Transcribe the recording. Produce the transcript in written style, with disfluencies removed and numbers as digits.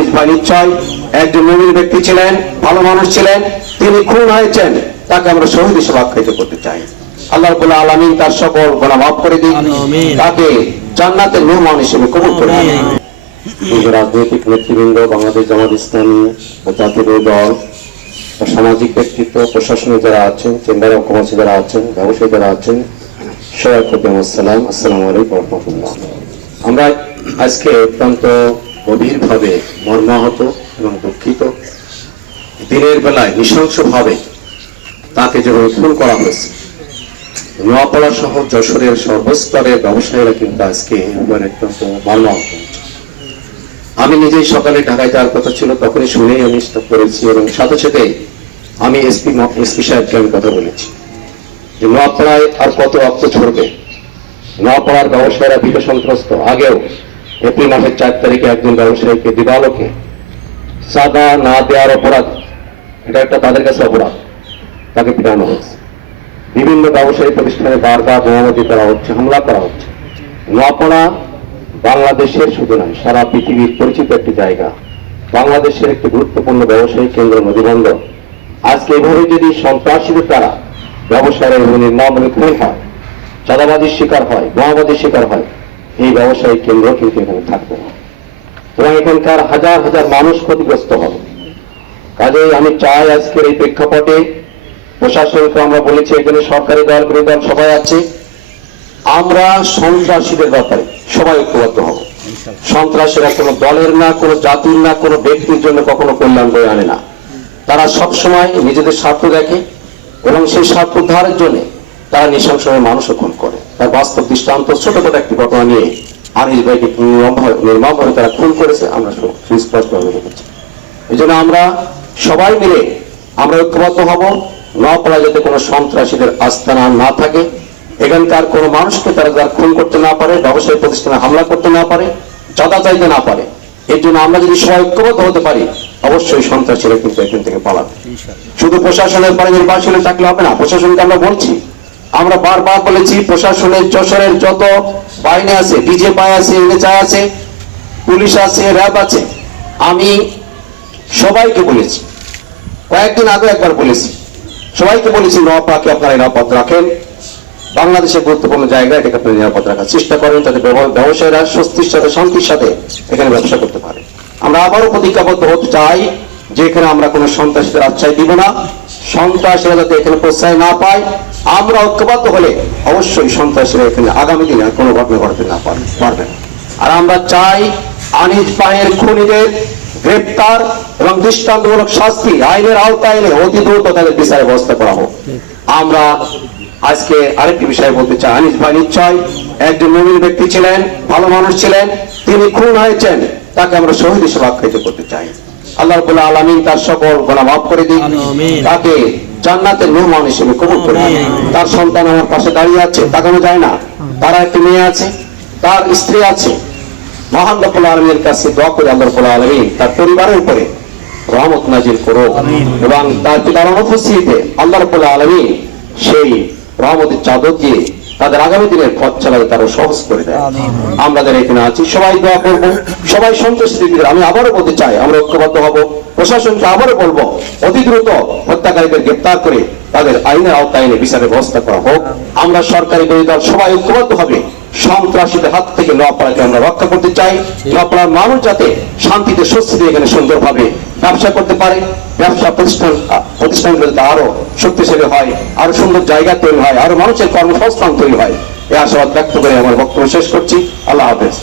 আনিস ভাই নিশ্চয় একজন মুমিন ব্যক্তি ছিলেন, ভালো মানুষ ছিলেন। তিনি খুন হয়েছেন, তাকে আমরা শহীদ হিসেবে আখ্যায়িত করতে চাই। আল্লাহ রাব্বুল আলামিন তার সকল গুনাহ মাফ করে দিন, তাকে জান্নাতের মেহমান হিসেবে কবুল করে নিন। রাজনৈতিক নেতৃবৃন্দ, বাংলাদেশ জামাত ইসলামী ও জাতীয় দল, সামাজিক ব্যক্তিত্ব, প্রশাসনে যারা আছেন, চেম্বার অফ কমার্সে যারা আছেন, ব্যবসায়ী যারা আছেন, সবাই প্রতি আমার সালাম। আসসালামু আলাইকুম ওয়া রাহমাতুল্লাহ। আমরা আজকে অত্যন্ত গভীরভাবে মর্মাহত এবং দুঃখিত। দিনের বেলায় নৃশংসভাবে তাকে যেভাবে খুন করা হয়েছে, নোয়াপাড়া সহ যশোরের সর্বস্তরের ব্যবসায়ীরা কিন্তু আজকে অত্যন্ত মর্মাহত। আমি নিজেই সকালে ঢাকায় যাওয়ার কথা ছিল, তখনই শুনেই আমি স্টপ করেছি এবং সাথে সাথে আমি এসপি সাহেবকে আমি কথা বলেছি যে নোয়াপাড়ায় আর কত রক্ত ঝরবে। নোয়াপাড়ার ব্যবসায়ীরা ভীত সন্ত্রস্ত। আগেও এপ্রিল মাসের 4 তারিখে একজন ব্যবসায়ীকে দিবালোকে চাঁদা না দেওয়ার অপরাধ, এটা একটা তাদের কাছে অপরাধ, তাকে পিটানো হচ্ছে। বিভিন্ন ব্যবসায়ী প্রতিষ্ঠানে বারবার বোমাবাজি করা হচ্ছে, হামলা করা হচ্ছে। নোয়াপাড়া বাংলাদেশের শুধু নয়, সারা পৃথিবীর পরিচিত একটি জায়গা, বাংলাদেশের একটি গুরুত্বপূর্ণ ব্যবসায়ী কেন্দ্র, নদীবন্দর। আজকে এভাবে যদি সন্ত্রাসীদের দ্বারা ব্যবসায়ীরা নির্মমভাবে খুন হয়, চাঁদাবাজির শিকার হয়, বোমাবাজির শিকার হয়, এই ব্যবসায়ী কেন্দ্র কিন্তু এখানে থাকবে না এবং এখানকার হাজার হাজার মানুষ ক্ষতিগ্রস্ত হবে। কাজেই আমি চাই আজকের এই প্রেক্ষাপটে প্রশাসনকে আমরা বলেছি, এখানে সরকারি দল, বিরোধী দল সবাই আছে, আমরা সন্ত্রাসীদের ব্যাপারে সবাই ঐক্যবদ্ধ হব। সন্ত্রাসীরা কোনো দলের না, কোনো জাতির না, কোনো ব্যক্তির জন্য কখনো কল্যাণ বয়ে আনে না। তারা সবসময় নিজেদের স্বার্থ দেখে এবং সেই স্বার্থ উদ্ধারের জন্য তারা নৃশংসভাবে মানুষও খুন করে। তার বাস্তব দৃষ্টান্ত ছোটখাটো একটি ঘটনা নিয়ে আনিস ভাইকে নির্মমভাবে তারা খুন করেছে, আমরা সুস্পষ্টভাবে দেখেছি। এই জন্য আমরা সবাই মিলে আমরা ঐক্যবদ্ধ হব, নোয়াপাড়া যাতে কোনো সন্ত্রাসীদের আস্তানা না থাকে, এখানকার কোনো মানুষকে তারা খুন করতে না পারে, ব্যবসায়ী প্রতিষ্ঠানে হামলা করতে না পারে, চাঁদা চাইতে না পারে। এর জন্য আমরা যদি সবাই ঐক্যবদ্ধ হতে পারি, অবশ্যই সন্ত্রাসীরা কিন্তু এখান থেকে পালাবে। শুধু প্রশাসনের পরে নির্বাচনে থাকলে হবে না। প্রশাসনকে আমরা বলছি, আমরা বারবার বলেছি, প্রশাসনের যশোরের যত বাহিনী আছে, ডিজিএফআই আছে, এনএচআই আছে, পুলিশ আছে, র্যাব আছে, আমি সবাইকে বলেছি, কয়েকদিন আগে একবার বলেছি, সবাইকে বলেছি নোয়াপাড়াকে আপনারা নিরাপদ রাখেন। বাংলাদেশের গুরুত্বপূর্ণ জায়গা, এটাকে আপনারা নিরাপদ রাখার চেষ্টা করেন, যাতে ব্যবসায়ীরা স্বস্তির সাথে, শান্তির সাথে এখানে ব্যবসা করতে পারে। আমরা আবারও প্রতিজ্ঞাবদ্ধ হতে চাই যে এখানে আমরা কোনো সন্ত্রাসীদের আশ্রয় দিব না, সন্ত্রাসীরা যাতে এখানে প্রশ্রয় না পায়। আমরা ঐক্যবদ্ধ হলে অবশ্যই সন্ত্রাসীরা এখানে আগামী দিনে কোনো ঘটনা ঘটাতে না পারবে না। আর আমরা চাই আনিস ভাইয়ের খুনিদের গ্রেপ্তার এবং দৃষ্টান্তমূলক শাস্তি আইনের আওতায় এনে অতি দ্রুত তাদের বিচারের ব্যবস্থা করা হোক। আমরা আজকে আরেকটি বিষয় বলতে চাই, আনিস ভাই নিশ্চয় একজন মুমিন ব্যক্তি ছিলেন, ভালো মানুষ ছিলেন। তিনি খুন হয়েছেন, তাকে আমরা শহীদ হিসেবে আখ্যায়িত করতে চাই। আল্লাহ রাব্বুল আলামিন তার সকল গুনাহ মাফ করে দিন, তাকে জান্নাতের মেহমান হিসেবে কবুল করে নিন। তার সন্তান আমার পাশে দাঁড়িয়ে আছে, তাকানো যায় না। তার একটি মেয়ে আছে, তার স্ত্রী আছে। মহান রব্বুল আলামিনের কাছে দোয়া করে আল্লাহ রাব্বুল আলামিন তার পরিবারের উপরে রহমত নাজিল করুন এবং তার পিতার অনুপস্থিতিতে আল্লাহ রাব্বুল আলামিন সেই রহমতের চাদর দিয়ে তাদের আগামী দিনের পথ চালাতে তারা সহজ করে দেয়। আমরা যারা এখানে আছি সবাই দোয়া করবো, সবাই সন্তুষ্টি দিবে। আমি আবারও বলতে চাই, আমরা ঐক্যবদ্ধ হব। প্রশাসনকে আবারও বলবো, অতি দ্রুত হত্যাকারীদের গ্রেপ্তার করে তাদের আইনের আওতায় এনে বিচারের ব্যবস্থা করা হোক। আমরা সরকারি বিরোধী দল সবাই ঐক্যবদ্ধ হবে, সন্ত্রাসীদের হাত থেকে নোয়াপাড়াকে আমরা রক্ষা করতে চাই। নোয়াপাড়ার মানুষ যাতে শান্তিতে স্বস্তিতে এখানে সুন্দরভাবে ব্যবসা করতে পারে, ব্যবসা প্রতিষ্ঠানগুলো যাতে আরো শক্তিশালী হয়, আরো সুন্দর জায়গা তৈরি হয়, আরো মানুষের কর্মসংস্থান তৈরি হয়, এই আশাবাদ ব্যক্ত করে আমার বক্তব্য শেষ করছি। আল্লাহ হাফেজ।